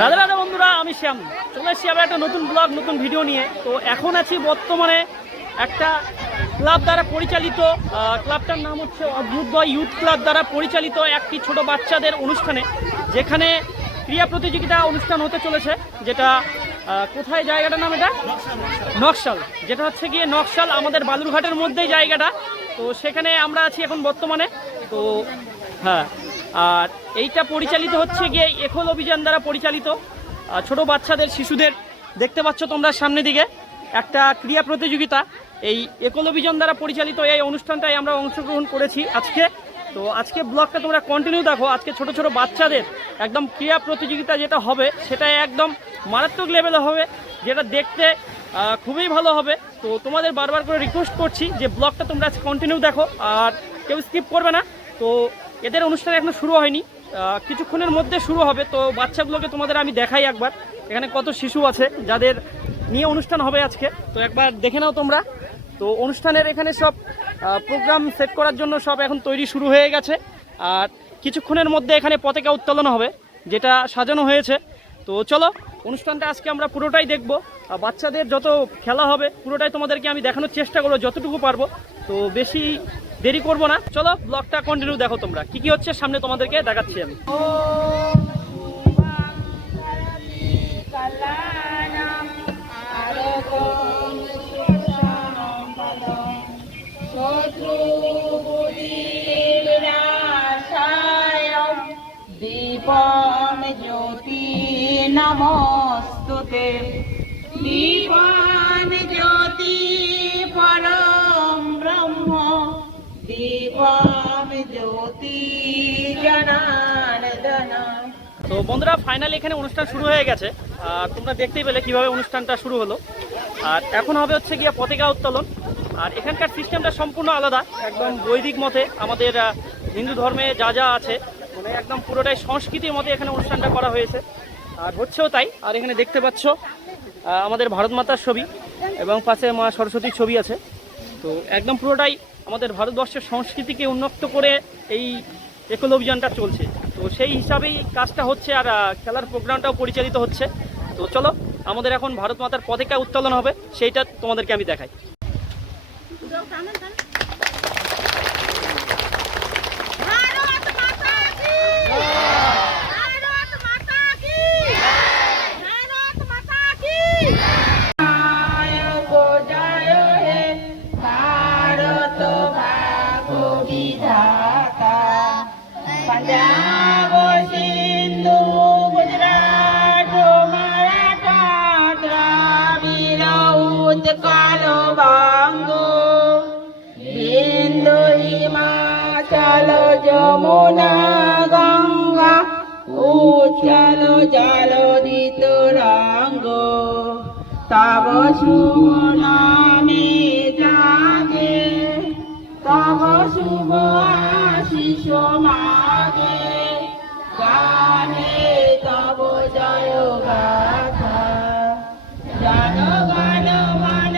রাধে রাধে বন্ধুরা, আমি শ্যাম চলে এসেছি আবার একটা নতুন ব্লগ নতুন ভিডিও নিয়ে। তো এখন আছি বর্তমানে একটা ক্লাব দ্বারা পরিচালিত, ক্লাবটার নাম হচ্ছে অভ্যুদয় ইউথ ক্লাব দ্বারা পরিচালিত একটি ছোট বাচ্চাদের অনুষ্ঠানে, যেখানে ক্রীড়া প্রতিযোগিতা অনুষ্ঠান হতে চলেছে। যেটা কোথায় জায়গাটার নাম? এটা নকশাল, যেটা হচ্ছে গিয়ে নকশাল আমাদের বালুরঘাটের মধ্যেই জায়গাটা। তো সেখানে আমরা আছি এখন বর্তমানে। তো হ্যাঁ, আর এইটা পরিচালিত হচ্ছে গিয়ে এখল অভিযান দ্বারা পরিচালিত। ছোট বাচ্চাদের শিশুদের দেখতে পাচ্ছ তোমরা সামনের দিকে একটা ক্রীড়া প্রতিযোগিতা, এই একল অভিযান দ্বারা পরিচালিত এই অনুষ্ঠানটায় আমরা অংশগ্রহণ করেছি আজকে। তো আজকে ব্লগটা তোমরা কন্টিনিউ দেখো। আজকে ছোট ছোট বাচ্চাদের একদম ক্রীড়া প্রতিযোগিতা যেটা হবে সেটা একদম মারাত্মক লেভেলে হবে, যেটা দেখতে খুবই ভালো হবে। তো তোমাদের বারবার করে রিকোয়েস্ট করছি যে ব্লগটা তোমরা আজকে কন্টিনিউ দেখো আর কেউ স্কিপ করবে না। তো এদের অনুষ্ঠান এখনো শুরু হয়নি, কিছুক্ষণের মধ্যে শুরু হবে। তো বাচ্চাগুলোকে তোমাদের আমি দেখাই একবার, এখানে কত শিশু আছে যাদের নিয়ে অনুষ্ঠান হবে আজকে। তো একবার দেখে নাও তোমরা। তো অনুষ্ঠানের এখানে সব প্রোগ্রাম সেট করার জন্য সব এখন তৈরি শুরু হয়ে গেছে। আর কিছুক্ষণের মধ্যে এখানে পতাকা উত্তোলন হবে, যেটা সাজানো হয়েছে। তো চলো অনুষ্ঠানটা আজকে আমরা পুরোটাই দেখবো। বাচ্চাদের যত খেলা হবে পুরোটাই তোমাদেরকে আমি দেখানোর চেষ্টা করবো যতটুকু পারবো। তো বেশি দেরি করবো না, চলো ব্লগটা কন্টিনিউ দেখো তোমরা। কি কি হচ্ছে সামনে তোমাদেরকে দেখাচ্ছি আমি। দীপম জ্যোতি নমস্তুতে, দীপম জ্যোতি পরম ব্রহ্ম, দীপম জ্যোতি জনার্দন। তো বন্ধুরা, ফাইনালি এখানে অনুষ্ঠান শুরু হয়ে গেছে। আর তোমরা দেখতেই পেলে কিভাবে অনুষ্ঠানটা শুরু হলো। আর এখন হবে হচ্ছে গিয়ে পতাকা উত্তোলন। আর এখানকার সিস্টেমটা সম্পূর্ণ আলাদা, একদম বৈদিক মতে আমাদের হিন্দু ধর্মে যা যা আছে, মানে একদম পুরোটাই সংস্কৃতির মতে এখানে অনুষ্ঠানটা করা হয়েছে। আর হচ্ছেও তাই। আর এখানে দেখতে পাচ্ছ আমাদের ভারত মাতার ছবি এবং পাশে মা সরস্বতীর ছবি আছে। তো একদম পুরোটাই আমাদের ভারতবর্ষের সংস্কৃতিকে উন্নত করে এই একল অভিযানটা চলছে। তো সেই হিসাবেই কাজটা হচ্ছে, আর খেলার প্রোগ্রামটাও পরিচালিত হচ্ছে। তো চলো আমাদের এখন ভারত মাতার পতাকা উত্তোলন হবে, সেইটা তোমাদেরকে আমি দেখাই। पंजाब सिंधु गुजरात मराठा द्राविड़ उत्कल बंगो, बिंदु हिमाचल जमुना गंगा उच्चल जलधि तरंगो, तब सुनामे जागे तब शुभ आशीष मागे, गाने तब जय गाथा, जन गण मन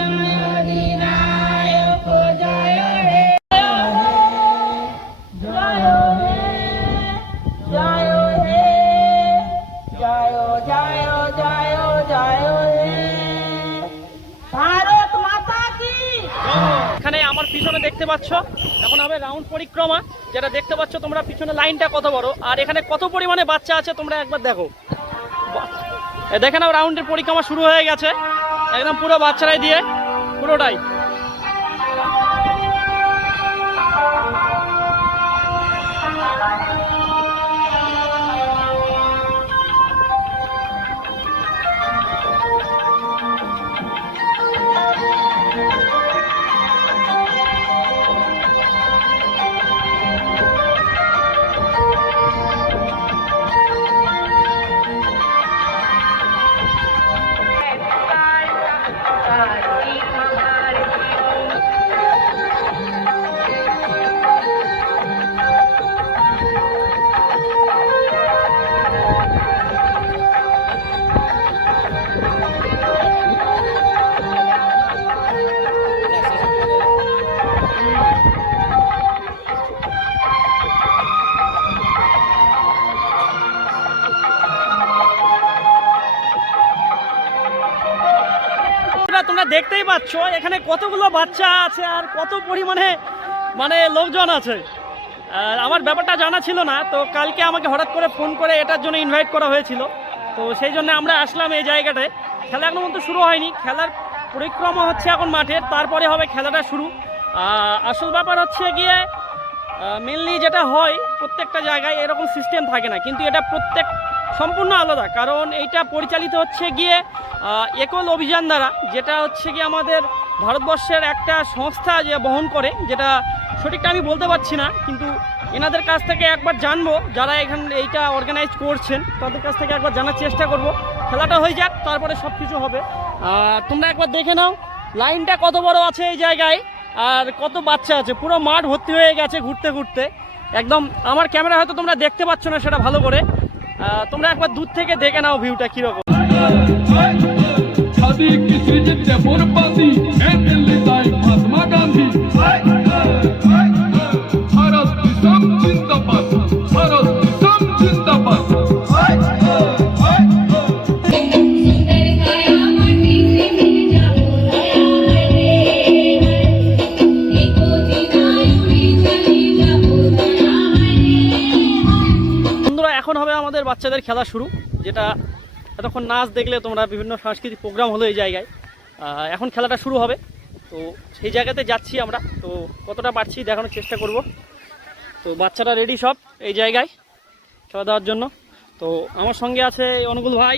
अधिनायक जय हे, जय हे, जय हे, जय जय जय जय हे, भारत माता की। এখানে আমার পিছনে দেখতে পাচ্ছ এখন হবে রাউন্ড পরিক্রমা, যেটা দেখতে পাচ্ছ তোমরা পিছনে লাইনটা কত বড় আর এখানে কত পরিমাণে বাচ্চা আছে তোমরা একবার দেখো। দেখে নাও, রাউন্ডের পরিক্রমা শুরু হয়ে গেছে, একদম পুরো বাচ্চারাই দিয়ে পুরোটাই। দেখতেই পাচ্ছ এখানে কতগুলো বাচ্চা আছে আর কত পরিমাণে মানে লোকজন আছে। আর আমার ব্যাপারটা জানা ছিল না, তো কালকে আমাকে হঠাৎ করে ফোন করে এটার জন্য ইনভাইট করা হয়েছিল, তো সেই জন্য আমরা আসলাম এই জায়গাটায়। খেলা এখনো পর্যন্ত শুরু হয়নি, খেলার পরিক্রমা হচ্ছে এখন মাঠের, তারপরে হবে খেলাটা শুরু। আসল ব্যাপার হচ্ছে গিয়ে মেনলি যেটা হয় প্রত্যেকটা জায়গায় এরকম সিস্টেম থাকে না, কিন্তু এটা প্রত্যেক সম্পূর্ণ আলাদা, কারণ এইটা পরিচালিত হচ্ছে গিয়ে একল অভিযান দ্বারা, যেটা হচ্ছে গিয়ে আমাদের ভারতবর্ষের একটা সংস্থা যে বহন করে, যেটা সঠিকটা আমি বলতে পারছি না, কিন্তু এনাদের কাছ থেকে একবার জানবো, যারা এখানে এইটা অর্গানাইজ করছেন তাদের কাছ থেকে একবার জানার চেষ্টা করব। খেলাটা হয়ে যাক, তারপরে সব কিছু হবে। তোমরা একবার দেখে নাও লাইনটা কত বড় আছে এই জায়গায়, আর কত বাচ্চা আছে, পুরো মাঠ ভর্তি হয়ে গেছে ঘুরতে ঘুরতে একদম। আমার ক্যামেরা হয়তো তোমরা দেখতে পাচ্ছ না সেটা ভালো করে, তোমরা একবার দূর থেকে দেখে নাও ভিউটা কীরকম। महात्मा गांधी भारत दिसम जिंदाबाद, भारत दिसम जिंदाबाद। বন্ধুরা এখন হবে আমাদের বাচ্চাদের খেলা শুরু, যেটা এতক্ষণ নাচ দেখলে তোমরা, বিভিন্ন সাংস্কৃতিক প্রোগ্রাম হলো এই জায়গায়। এখন খেলাটা শুরু হবে, তো সেই জায়গাতে যাচ্ছি আমরা, তো কতটা পারছি দেখানোর চেষ্টা করব। তো বাচ্চারা রেডি সব এই জায়গায় খেলা দেওয়ার জন্য। তো আমার সঙ্গে আছে অনুকূল ভাই,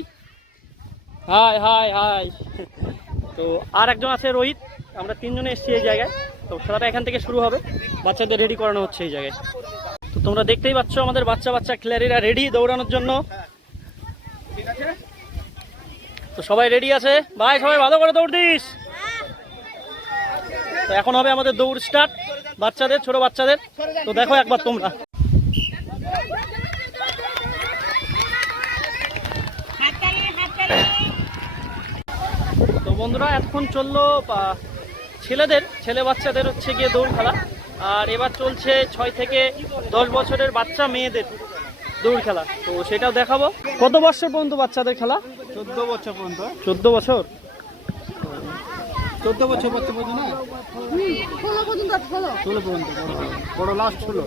হাই হাই হাই, তো আর একজন আছে রোহিত, আমরা তিনজনে এসেছি এই জায়গায়। তো খেলাটা এখান থেকে শুরু হবে, বাচ্চাদের রেডি করানো হচ্ছে এই জায়গায়। তো তোমরা দেখতেই পাচ্ছ আমাদের বাচ্চা খেলাড়িরা রেডি দৌড়ানোর জন্য। তো সবাই রেডি আছে ভাই, সবাই ভালো করে দৌড় দিস। তো এখন হবে আমাদের দৌড় স্টার্ট বাচ্চাদের, ছোট বাচ্চাদের। তো দেখো একবার তোমরা। তো বন্ধুরা এতক্ষণ চললো ছেলে বাচ্চাদের হচ্ছে গিয়ে দৌড় খেলা, আর এবার চলছে 6 থেকে 10 বছরের বাচ্চা মেয়েদের দৌড় খেলা। তো সেটাও দেখাবো। কত বছর পর্যন্ত বাচ্চাদের খেলা? 14 বছর পর্যন্ত। 14 বছর 14 বছর বাচ্চা পর্যন্ত না, 16 পর্যন্ত বড় লাস্ট হলো।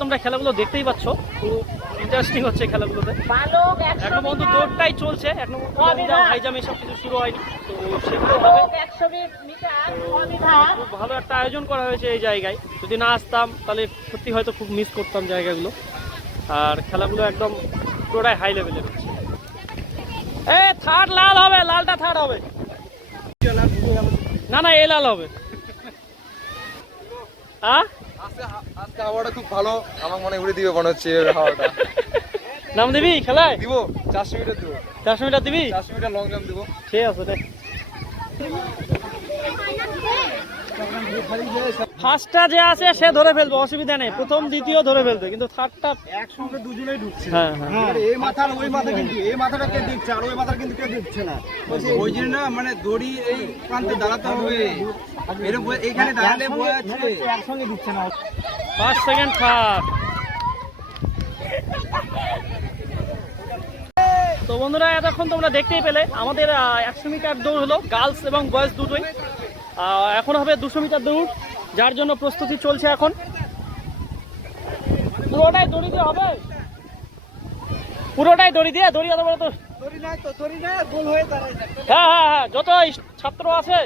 তোমরা খেলাগুলো দেখতেই পাচ্ছ, খুব ইন্টারেস্টিং হচ্ছে খেলাগুলোতে। এখনো পর্যন্ত দৌড়টাই চলছে, এখনো হাই জাম্প এসব কিছু শুরু হয়নি, তো সেগুলো হবে। খুব ভালো একটা আয়োজন করা হয়েছে এই জায়গায়, যদি না আসতাম তাহলে সত্যি হয়তো খুব মিস করতাম জায়গাগুলো। আর খেলাগুলো একদম পুরোটাই হাই লেভেলের হচ্ছে। থার্ড লাল হবে, লালটা থার্ড হবে না, না এই লাল হবে। আজকে হাওয়াটা খুব ভালো, আমার মনে উড়ে দিবে মনে হচ্ছে হাওয়াটা। নাম দিবি খেলায়? দিব 400 মিটার দিব। 400 মিটার দিবি? 400 মিটার লং জাম্প দিব। ঠিক আছে রে। ফার্স্টটা যে আছে সে ধরে ফেলবে, অসুবিধা নেই, প্রথম দ্বিতীয় ধরে ফেলবে, কিন্তু থার্ডটা একসঙ্গে দুজনেই ঢুকছে। হ্যাঁ এই মাথার ওই মাথা, কিন্তু এই মাথাটা কে দিচ্ছে আর ওই মাথার কিন্তু কেউ দিচ্ছে না। ওই জন্য না, মানে দড়ি এই প্রান্তে দাঁড়াতে হবে, এরকম এইখানে দাঁড়ালে বয় আছে, একসঙ্গে দিচ্ছে না। First second third. তো বন্ধুরা এতক্ষণ তোমরা দেখতেই পেলে আমাদের 100 মিটার দৌড় হলো, গার্লস এবং বয়েজ দুটোই। এখন হবে 200 মিটার দৌড়, যার জন্য প্রস্তুতি চলছে এখন। পুরোটাই দড়ি দিয়ে হবে, পুরোটাই দড়ি দিয়ে, দড়ি এত বড় তো দড়ি নাই তো, দড়ি নাই, গোল হয়ে দাঁড়ায়। হ্যাঁ, যত ছাত্র আছে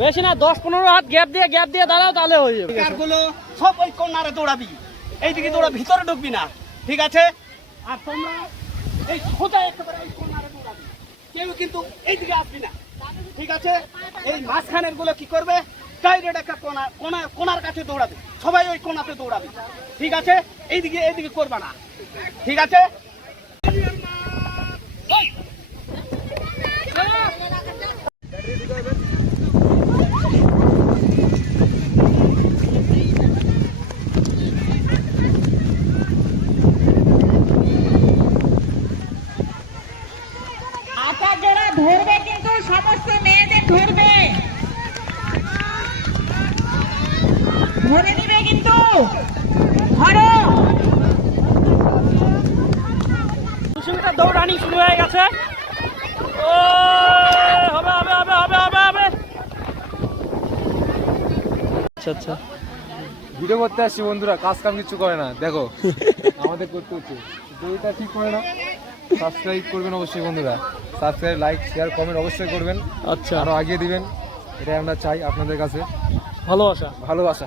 বেশি না, 10-15 হাত গ্যাপ দিয়ে দাঁড়াও, তাহলে হয়ে যাবে। কারগুলো সব ওই কর্নারে দৌড়াবি, এইদিকে দৌড়া, ভিতরে ঢুকবি না, ঠিক আছে? আর তোমরা এই সোজা একেবারে এই কর্নারে দৌড়াবি, কেউ কিন্তু এইদিকে আসবি না, ঠিক আছে? এই মাঝখানের গুলো কি করবে, ডাইরেক্ট একটা কোনার কাছে দৌড়াবে, সবাই ওই কোনাতে দৌড়াবে, ঠিক আছে? এইদিকে করবা না, ঠিক আছে? আচ্ছা, যারা ধরবে কিন্তু সমস্ত মেয়েদের ধরবে, ধরে নিবে কিন্তু, ধরো। 200 মিটার দৌড় রানিং শুরু হয়ে গেছে। ও হবে হবে হবে হবে হবে হবে। আচ্ছা আচ্ছা, ভিডিও করতে আসছি বন্ধুরা, কাজ কাম কিছু করে না, দেখো আমাদের করতে হচ্ছে, এটা ঠিক করে না। সাবস্ক্রাইব করবেন অবশ্যই বন্ধুরা, সাবস্ক্রাইব, লাইক, শেয়ার, কমেন্ট অবশ্যই করবেন, আচ্ছা আরো আগিয়ে দিবেন, এটাই আমরা চাই আপনাদের কাছে। ভালোবাসা। ভালোবাসা।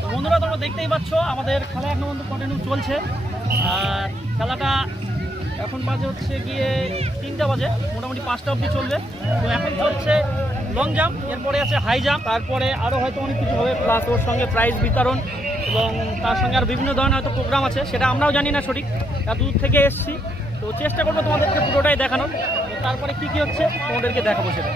তো বন্ধুরা তোমরা দেখতেই পাচ্ছ আমাদের খেলা এখনো পর্যন্ত কন্টিনিউ চলছে। আর খেলাটা এখন বাজে হচ্ছে গিয়ে 3টা বাজে, মোটামুটি 5টা অবধি চলবে। তো এখন চলছে লং জাম্প, এরপরে আছে হাই জাম্প, তারপরে আরও হয়তো অনেক কিছু হবে, প্লাস ওর সঙ্গে প্রাইজ বিতরণ এবং তার সঙ্গে আর বিভিন্ন ধরনের হয়তো প্রোগ্রাম আছে, সেটা আমরাও জানি না সঠিক, এত দূর থেকে এসেছি। তো চেষ্টা করবো তোমাদেরকে পুরোটাই দেখানোর, তো তারপরে কী কী হচ্ছে তোমাদেরকে দেখাবো সেটা।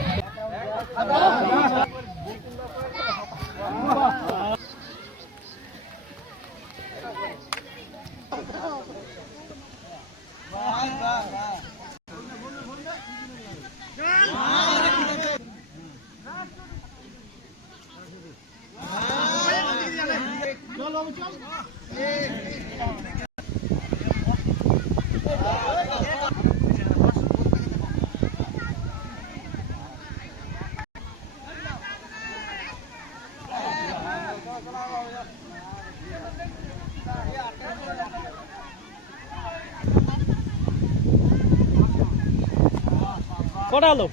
কটা হলো?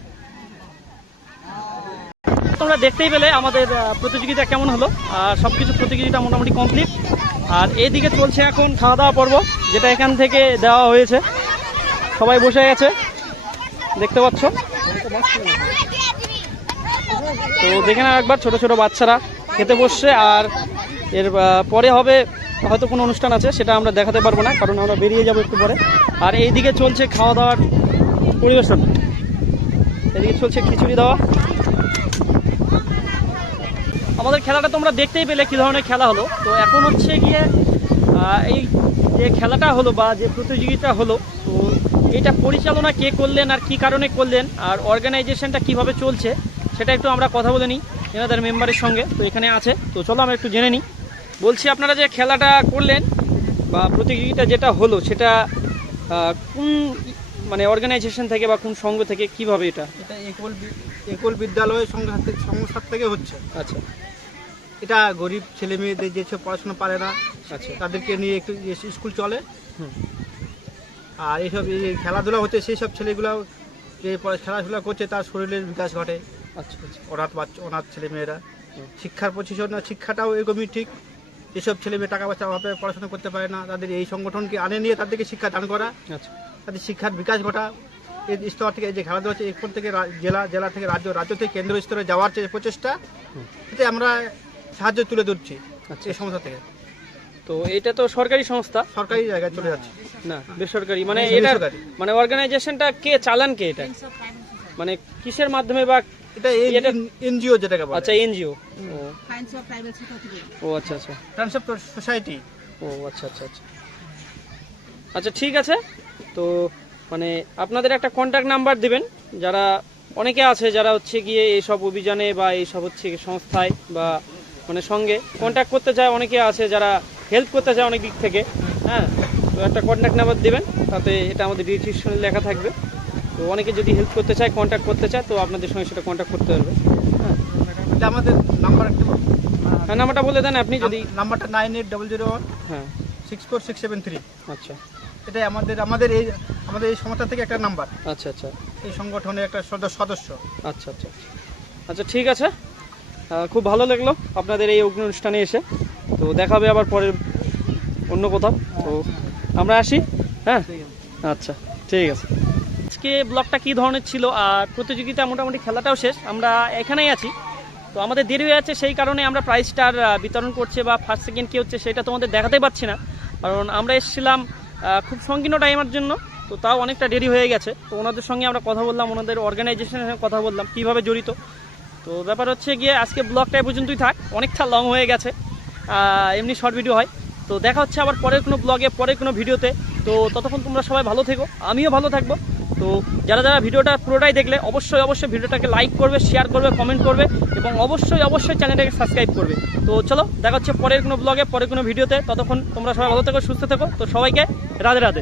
তোমরা দেখতেই পেলে আমাদের প্রতিযোগিতা কেমন হলো। আর সব কিছু প্রতিযোগিতা মোটামুটি কমপ্লিট। আর এইদিকে চলছে এখন খাওয়া দাওয়া পর্ব, যেটা এখান থেকে দেওয়া হয়েছে। সবাই বসে গেছে দেখতে পাচ্ছ। তো দেখে না একবার, ছোট ছোট বাচ্চারা খেতে বসছে। আর এর পরে হবে হয়তো কোনো অনুষ্ঠান আছে, সেটা আমরা দেখাতে পারবো না, কারণ আমরা বেরিয়ে যাবো একটু পরে। আর এইদিকে চলছে খাওয়া দাওয়ার পরিবেশন, এদিকে চলছে খিচুড়ি দেওয়া। আমাদের খেলাটা তোমরা দেখতেই পেলে কী ধরনের খেলা হলো। তো এখন হচ্ছে গিয়ে এই যে খেলাটা হলো বা যে প্রতিযোগিতা হলো, তো এটা পরিচালনা কে করলেন আর কি কারণে করলেন আর অর্গানাইজেশনটা কিভাবে চলছে, সেটা একটু আমরা কথা বলে নিই এনাদের মেম্বারের সঙ্গে। তো এখানে আছে, তো চলো আমরা একটু জেনে নিই। বলছি, আপনারা যে খেলাটা করলেন বা প্রতিযোগিতা যেটা হলো, সেটা কোন মানে অর্গানাইজেশন থেকে বা কোন সংঘ থেকে, কিভাবে এটা? এটা একল বিদ্যালয় সংস্থার থেকে হচ্ছে। আচ্ছা এটা গরিব ছেলে মেয়েদের যেসব পড়াশোনা পারে না, আচ্ছা তাদেরকে নিয়ে একটু স্কুল চলে। হুম। আর এইসব এই খেলাধুলা হচ্ছে, সেই সব ছেলেগুলো যে খেলাধুলা করছে তার শরীরের বিকাশ ঘটে। আচ্ছা আচ্ছা অনাথ ছেলে মেয়েরা শিক্ষার প্রশিক্ষণ, শিক্ষাটাও এরকমই ঠিক। যেসব ছেলে মেয়ে টাকা পয়সা অভাবে পড়াশোনা করতে পারে না, তাদের এই সংগঠনকে আনে নিয়ে তাদেরকে শিক্ষা দান করা, আচ্ছা তাদের শিক্ষার বিকাশ ঘটা। এই স্তর থেকে এই যে খেলাধুলা হচ্ছে, এরপর থেকে জেলা থেকে রাজ্য থেকে কেন্দ্র স্তরে যাওয়ার যে প্রচেষ্টা, এতে আমরা সাহায্য তুলে ধরছি এই সংস্থা থেকে। তো এটা তো সরকারি সংস্থা, সরকারি জায়গায় চলে যাচ্ছে না বেসরকারি, মানে হ্যাঁ, এটা বেসরকারি। মানে অর্গানাইজেশনটা কে চালান, কে এটা মানে কিসের মাধ্যমে বা? এটা এনজিও যেটাকে বলে। আচ্ছা এনজিও। ও আচ্ছা আচ্ছা ট্রান্সপোর্ট সোসাইটি। ও আচ্ছা আচ্ছা আচ্ছা আচ্ছা ঠিক আছে। তো মানে আপনাদের একটা কন্ট্যাক্ট নাম্বার দিবেন, যারা অনেকে আছে যারা হচ্ছে গিয়ে এইসব অভিযানে বা এইসব হচ্ছে সংস্থায় বা মানে সঙ্গে কন্ট্যাক্ট করতে চায়, অনেকে আছে যারা হেল্প করতে চায় অনেক দিক থেকে। হ্যাঁ, তো একটা কন্ট্যাক্ট নাম্বার দিবেন, তাতে এটা আমাদের ডিসক্রিপশনে লেখা থাকবে। তো অনেকে যদি হেল্প করতে চায়, কন্ট্যাক্ট করতে চায়, তো আপনাদের সঙ্গে সেটা কন্ট্যাক্ট করতে পারবে। হ্যাঁ, এটা আমাদের নাম্বার একটা, হ্যাঁ নাম্বারটা বলে দেন আপনি যদি। নাম্বারটা 9800 হ্যাঁ 64673। আচ্ছা এটাই আমাদের এই সংস্থা থেকে একটা নাম্বার, আচ্ছা আচ্ছা এই সংগঠনের একটা সদস্য। আচ্ছা আচ্ছা আচ্ছা ঠিক আছে। খুব ভালো লাগলো আপনাদের এই অনুষ্ঠানে এসে। তো দেখা হবে আবার পরের অন্য কোথাও। তো আমরা আসি। হ্যাঁ আচ্ছা ঠিক আছে। আজকে ব্লগটা কী ধরনের ছিল আর প্রতিযোগিতা মোটামুটি খেলাটাও শেষ, আমরা এখানেই আছি। তো আমাদের দেরি হয়ে যাচ্ছে, সেই কারণে আমরা প্রাইজটার বিতরণ করছে বা ফার্স্ট সেকেন্ড কী হচ্ছে সেটা তোমাদের দেখাতে পারছি না, কারণ আমরা এসেছিলাম খুব সংকীর্ণ টাইমের জন্য। তো তাও অনেকটা দেরি হয়ে গেছে। তো ওনাদের সঙ্গে আমরা কথা বললাম, ওনাদের অর্গানাইজেশনের সঙ্গে কথা বললাম কীভাবে জড়িত। তো ব্যাপার হচ্ছে গিয়ে আজকে ব্লগটা এই পর্যন্তই থাক, অনেকটা লং হয়ে গেছে, এমনি শর্ট ভিডিও হয়। তো দেখা হচ্ছে আবার পরের কোনো ব্লগে, পরের কোনো ভিডিওতে। তো ততক্ষণ তোমরা সবাই ভালো থেকো, আমিও ভালো থাকবো। তো যারা যারা ভিডিওটা পুরোটাই দেখলে অবশ্যই ভিডিওটাকে লাইক করবে, শেয়ার করবে, কমেন্ট করবে এবং অবশ্যই চ্যানেলটাকে সাবস্ক্রাইব করবে। তো চলো দেখা হচ্ছে পরের কোনো ব্লগে, পরের কোনো ভিডিওতে। ততক্ষণ তোমরা সবাই ভালো থেকো, সুস্থ থেকো। তো সবাইকে রাধে রাধে।